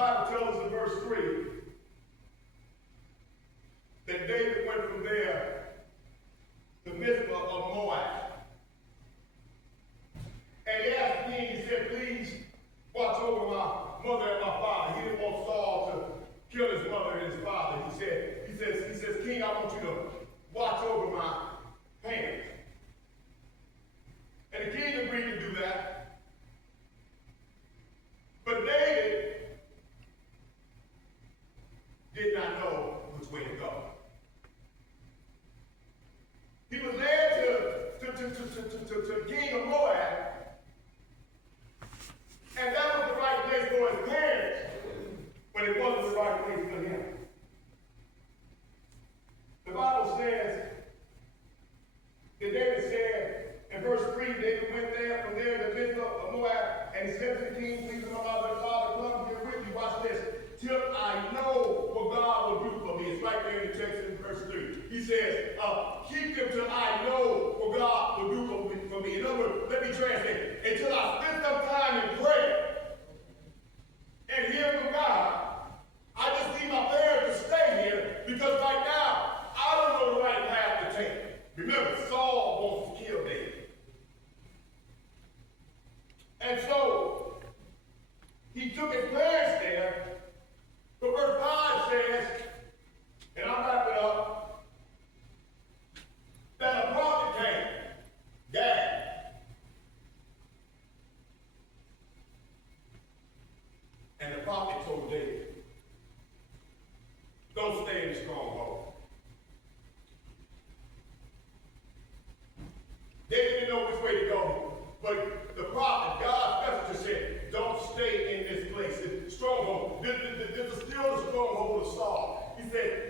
Bible tells us in verse 3 that David went from there to Mizpah of Moab. And he asked the king, he said, please watch over my mother and my father. He didn't want Saul to kill his mother and his father. He says, King, I want you to watch over my parents. And the king agreed to do that. But David did not know which way to go. He was led to king of Moab, and that was the right place for his parents, but it wasn't the right place for him. The Bible says that David said in verse 3, David went there from there to Mizpah of Moab, and he said to the king, please my mother and father, come here with me, watch this, till I know what God will do for me. It's right there in the text in verse 3. He says, keep them till I know what God will do for me. In other words, let me translate, until I spend some time in prayer and hear from God. I just need my parents to stay here because right now, I don't know the right path to take. Remember, Saul wants to kill David. And so, he took his parents there, but verse 5 says, and I'll wrap it up, that a prophet came, Gad. And the prophet told David, don't stay in the stronghold. David didn't know which way to go, but the prophet, God's messenger said, don't stay in this place, this stronghold. This is still the stronghold of Saul. He said,